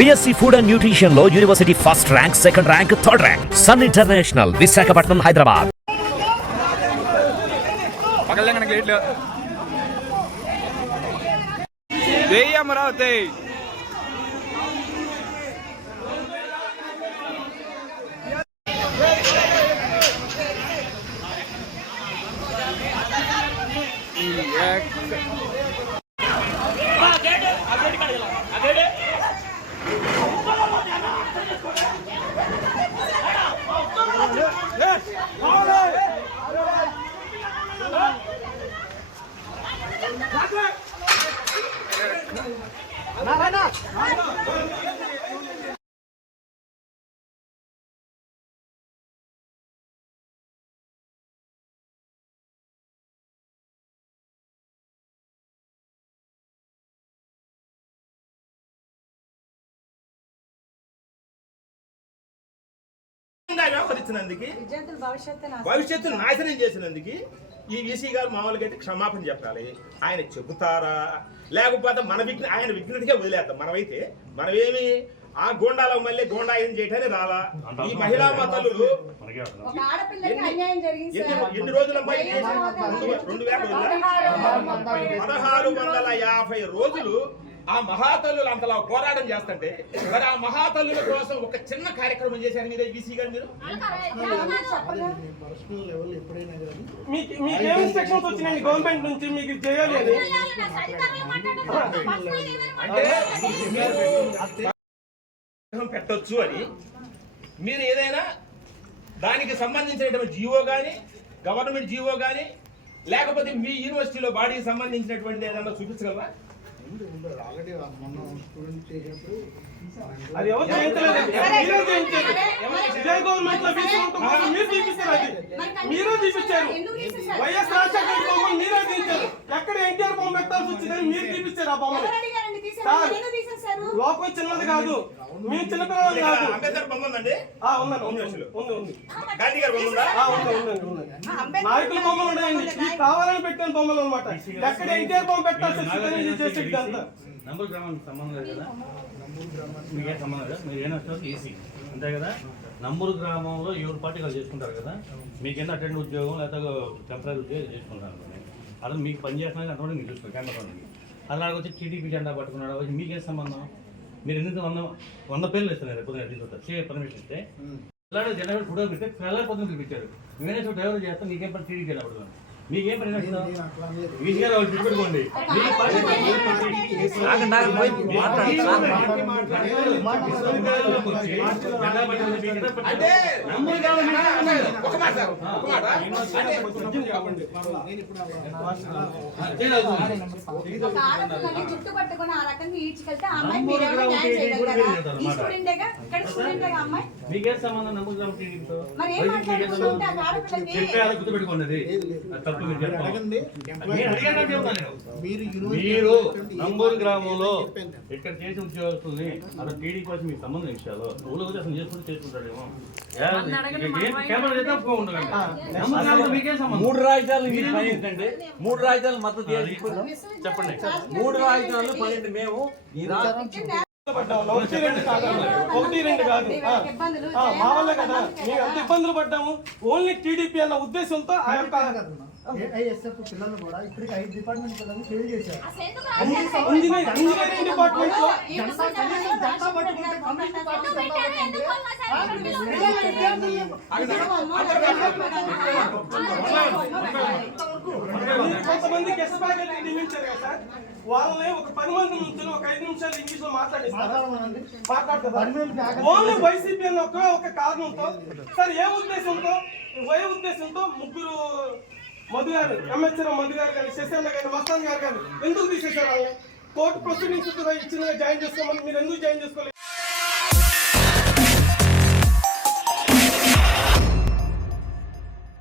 BSc Food and Nutrition లో university first rank, second rank, third rank. Sun International, Visakhapatnam, Hyderabad. Amaravati భవిష్యత్తు నాశనం చేసినందుకు ఈ ఈసీ గారు మామూలుగా అయితే క్షమాపణ చెప్పాలి. ఆయన చెబుతారా లేకపోతే ఆయన విఘ్నతగా వదిలేద్దాం. మనమేమి ఆ గోండాలో మళ్ళీ గోండాయం చేయటానికి రాలా. ఈ మహిళా మతలు ఎన్ని రోజుల 1650 రోజులు ఆ మహాతల్లులు అంతలా పోరాటం చేస్తుంటే మరి ఆ మహాతల్లుల కోసం ఒక చిన్న కార్యక్రమం చేశారు మీద ఈసీ గారు. మీరు గవర్నమెంట్ నుంచి మీకు చేయాలి పెట్టొచ్చు అని మీరు ఏదైనా దానికి సంబంధించినటువంటి జీవో కానీ గవర్నమెంట్ జీవో కానీ లేకపోతే మీ యూనివర్సిటీలో బాడీకి సంబంధించినటువంటి ఏదైనా చూపించగలరా? ఆల్రెడీ మొన్న స్టూడెంట్ చేసినప్పుడు అది ఎవరు మీరు తీపిచ్చారు. వైఎస్ రాజశేఖర బొమ్మను మీరే తీయించారు. ఎక్కడ ఎన్టీఆర్ బొమ్మ పెట్టాల్సి వచ్చిందని మీరు తీపిచ్చారు. ఆ బొమ్మను లోపల చిన్నది కాదు, మేము చిన్నపిల్లలు కాదు. అంబేద్కర్ బొమ్మ ఉందండి. నాయకుల బొమ్మలు ఉన్నాయండి. కావాలని పెట్టిన బొమ్మలు అనమాట. ఎక్కడ ఎన్టీఆర్ బొమ్మ పెట్టాల్సి వచ్చిందని చేసేది అంతా. నంబూరు గ్రామానికి సంబంధం లేదు కదా, మీకేం సంబంధం లేదు. మీరు ఏమో ఈసీ అంతే కదా. నంబూరు గ్రామంలో 7 పార్టీలు చేసుకుంటారు కదా. మీకేందో అటెండ్ ఉద్యోగం లేకపోతే టెంపరీ ఉద్యోగం చేసుకుంటారు అనుకోండి. అలా మీకు పని చేస్తున్నా అటువంటి మీరు చూసుకోండి. క్యాంపస్ అలాగే వచ్చి టీడీపీ జెండా పట్టుకున్నాడు. మీకేం సంబంధం? మీరు ఎందుకు 100 పేర్లు ఇస్తున్నారు. పొద్దున పర్మిషన్ ఇస్తే అలాగే జెండా ఫోటో పెడితే ప్రజల పొద్దున పిలిపించారు. మేమే చోట డ్రైవర్ చేస్తాం. మీకేం పని టీడీపీ జెండా పడుతున్నాను. మీకేం పని ఈజీగా పెట్టుకోండి. జుట్టు పట్టుకుని ఆ రకంగా ఈడ్చుకెళ్తే మీకేం సంబంధం? నంబూరు గ్రామం టీడీపీతో గుర్తుపెట్టుకోండి. మీరు నంబూరు గ్రామంలో ఇక్కడ చేసి ఉద్యోగస్తుల్ని అలా టీడీ కోసం మీకు సంబంధం విషయాలు ఊళ్ళో అసలు చేసుకుంటూ చేసుకుంటాడేమో. మీకేం సంబంధం? 3 రాజధానులు ఏంటంటే 3 రాజధానులు మద్దతు చెప్పండి. 3 రాజధానులు పన్నెండు మేము ఒకటి రెండు కాదు. మా వల్ల కదా మేము ఎంత ఇబ్బందులు పడ్డాము. ఓన్లీ టీడీపీ అన్న ఉద్దేశంతో ఆ యొక్క పిల్లలు కూడా ఇప్పటికి 5 డిపార్ట్మెంట్ పిల్లలు ఫెయిల్ చేశారు. ఇంజనీరింగ్ డిపార్ట్మెంట్ లో కొంతమంది గెస్ట్ ఫ్యాకల్టీ నియమించారు కదా సార్. వాళ్ళని ఒక 10 మంది నుంచి ఒక 5 నిమిషాలు ఇంగ్లీష్ లో మాట్లాడతారు. ఓన్లీ వైసీపీ అన్న ఒక కారణంతో సార్ ఏ ఉద్దేశంతో ముగ్గురు మధు గారు, ఎంహెచ్ఆర్ మధు గారు కానీ, శశన్న గారు, మస్తాన్ గారు కానీ ఎందుకు తీసేశారు? వాళ్ళని కోర్టు ప్రొసీడింగ్స్ ఇచ్చిన జాయిన్ చేసుకోమని మీరు ఎందుకు జాయిన్ చేసుకోలేదు?